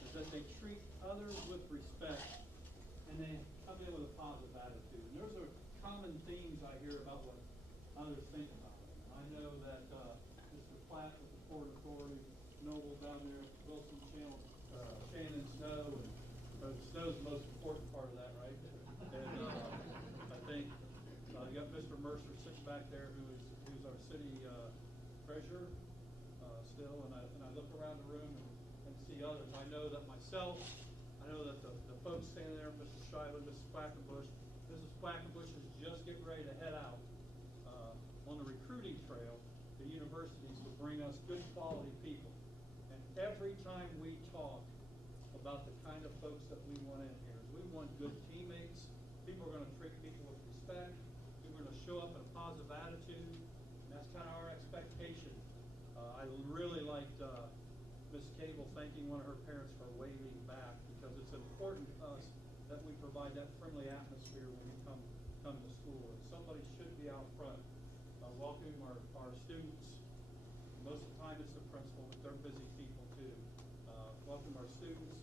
is that they treat others with respect and they come in with a positive attitude. And those are common themes I hear about what others think about them. And I know that Mr. Platt with the Port Authority, Noble down there, Wilson Channel, Shannon Snow, and snow's the most important part of that, right? And I think you got Mr. Mercer sitting back there, who's our city treasurer still. And I look around the room and see others. I know that myself. I know that the folks standing there, Mr. Shiloh, Mrs. Quackenbush. Mrs. Quackenbush is just getting ready to head out on the recruiting trail to universities to bring us good quality people. And every time we talk about the kind of folks that we want in here, we want good teammates. People are going to treat people with respect. People are going to show up in a positive attitude. And that's kind of our expectation. I really liked Miss Cable thanking one of her parents for waving back, because it's important to us that we provide that friendly atmosphere when we come to school. And somebody should be out front welcoming our students. Most of the time it's the principal, but they're busy people too. Welcome our students.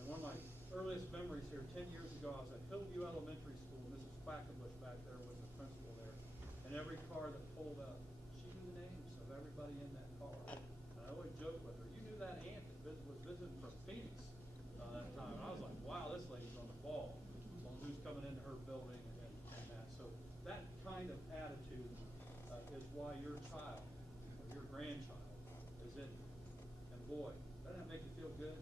And one of my earliest memories here, 10 years ago, I was at Hillview Elementary School. Mrs. Quackenbush back there was the principal there. And every car that pulled up, she knew the names of everybody in that car. And I always joke with her, you knew that aunt that was visiting from Phoenix that time. And I was like, wow, this lady's on the ball on who's coming into her building and that. So that kind of attitude is why your child or your grandchild is in here. And boy, doesn't that make you feel good?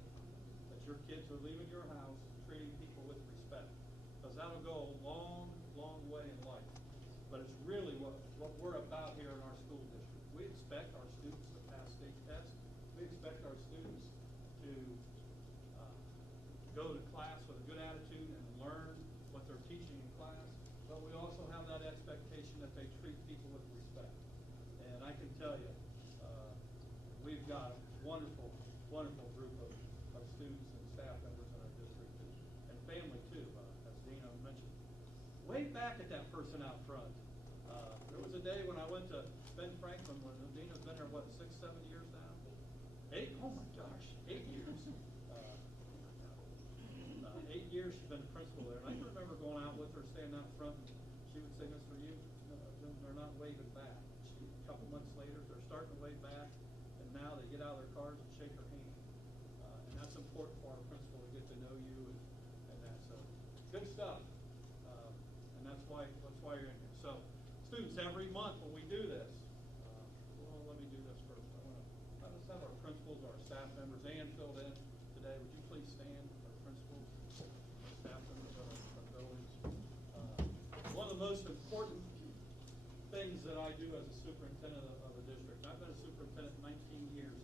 That your kids are leaving your house treating people with respect. Because that'll go a long, long way in life. But it's really what we're about here in our school district. We expect our students to pass state tests. We expect our students to go to class with a good attitude and learn what they're teaching in class. But we also have that expectation that they treat people with respect. And I can tell you, we've got a wonderful, wonderful group of students and staff members in our district, and family too, as Dina mentioned. Way back at that person out front, there was a day when I went to Ben Franklin, when Dina's been there, what, 6, 7 years now? Oh my gosh, 8 years. 8 years she's been the principal there. And I can remember going out with her, standing out front, and she would say, Mr. You, they're not waving back. A couple months later, they're starting to wave back, and now they get out of their cars and shake her hand. And that's important for our principal to get to know you and that. So good stuff. And that's why you're in here. So students, every month when we do this, well, let me do this first. Let's have our principals, our staff members, and filled in today. Would you please stand, our principals, our staff members of our buildings. One of the most important things that I do as a superintendent of a district, I've been a superintendent 19 years.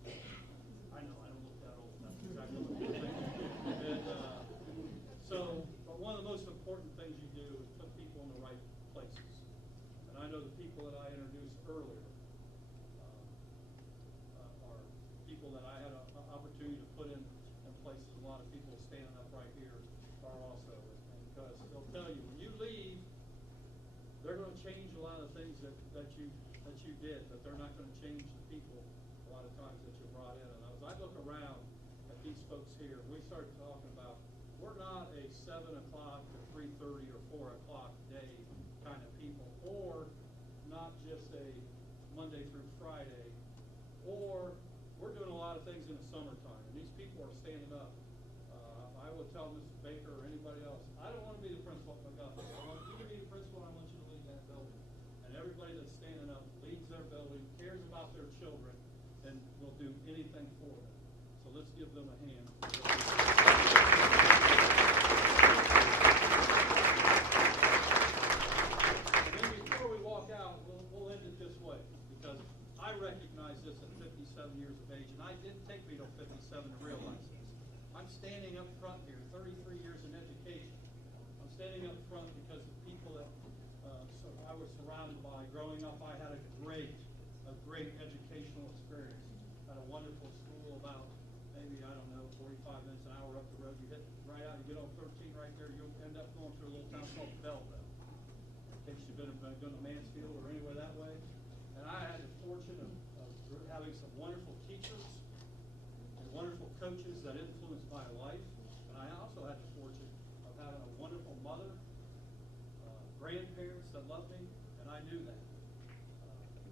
I know, I don't look that old. That's exactly what I'm saying. But one of the most important things you do is put people in the right places. And I know the people that I introduced earlier are people that I had an opportunity to put in places. A lot of people standing up right here are also. And because they'll tell you, when you leave, they're going to change a lot of things that you did, but they're not going to change the people a lot of times that you brought in. And as I look around at these folks here, we started talking about, we're not a 7 o'clock to 3:30 or 4 o'clock day kind of people, or not just a Monday through Friday, or we're doing a lot of things in the summertime, and these people are standing up. I will tell Mrs. Baker or anybody else, I don't want to be the principal at McGuffin. I want you to be the principal, and I want you to lead that building. And everybody that's standing up leads their building, cares about their children, and will do anything for them. So let's give them a hand. And then before we walk out, we'll end it this way, because I recognize this at 57 years of age, and it didn't take me till 57 to realize this. I'm standing up front here, 33 years in education. I'm standing up front because the people that I was surrounded by growing up, I had a great educational experience. Had a wonderful school about maybe, I don't know, 45 minutes, an hour up the road. You hit right out, you get on 13 right there, you'll end up going through a little town called Belleville. In case you've been going to Mansfield or anywhere that way. And I had the fortune of having some wonderful teachers and wonderful coaches that influenced my life. And I also had the fortune of having a wonderful mother, grandparents that loved me, and I knew that.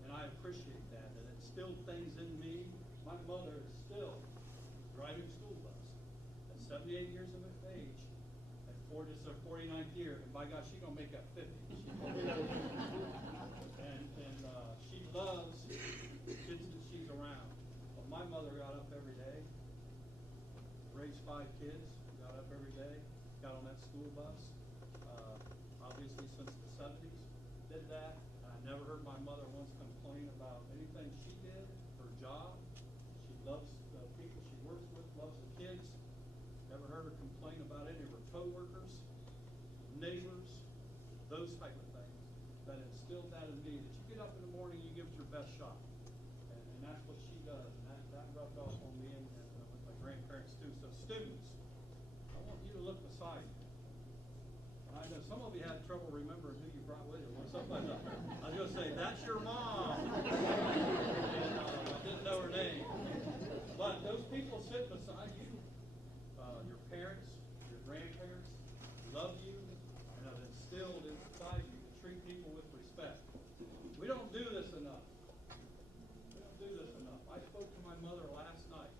And I appreciate that. And it instilled things in me. My mother is still driving a school bus at 78 years of age. This is her 49th year, and by gosh, she's going to make that 50. And she loves the kids that she's around. Well, my mother got up every day, raised 5 kids, got up every day, got on that school bus. Obviously, since the 70s, did that. And I never heard my mother once complain about anything she did, her job. She loves the people she works with, loves the kids. Never heard her complain about any of her coworkers, neighbors, those type of things that instilled that in me. That you get up in the morning, you give it your best shot. And that's what she does. And that rubbed off on me and with my grandparents too. So students, I want you to look beside you. I know some of you had trouble remembering who you brought with you. Or somebody up there. I was going to say, that's your mom. And I didn't know her name. But those people sitting beside you, your parents, your grandparents, love you, and have instilled inside you to treat people with respect. We don't do this enough. We don't do this enough. I spoke to my mother last night,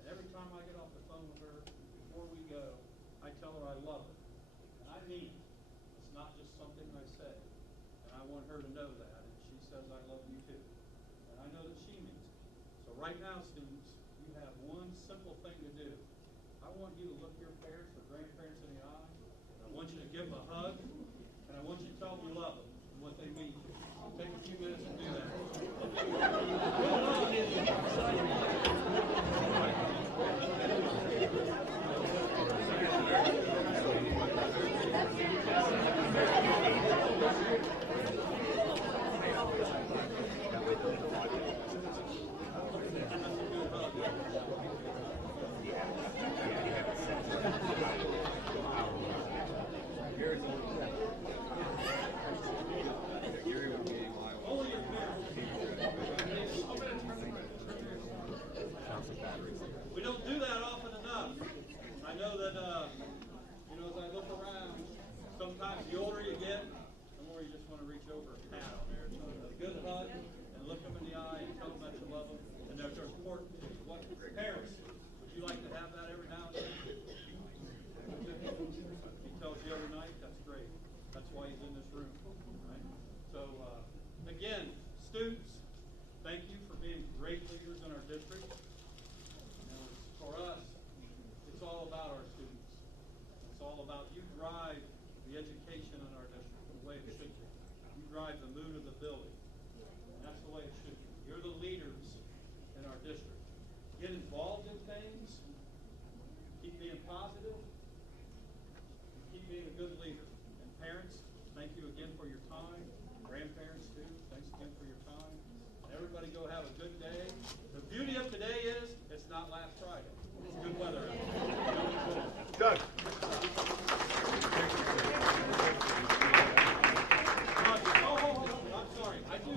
and every time I get off the phone with her, before we go, I tell her I love her. And I mean it. It's not just something I say. And I want her to know that. And she says, I love you too. And I know that she means it. So right now, students, you have one simple thing to do. I want you to look your parents or grandparents in the eye. And I want you to give them a hug. And I want you to tell them you love them and what they mean to you. Take a few minutes and do that. Here's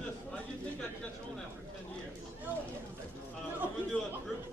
Listen, I didn't think I'd catch on after 10 years. We're going to do a group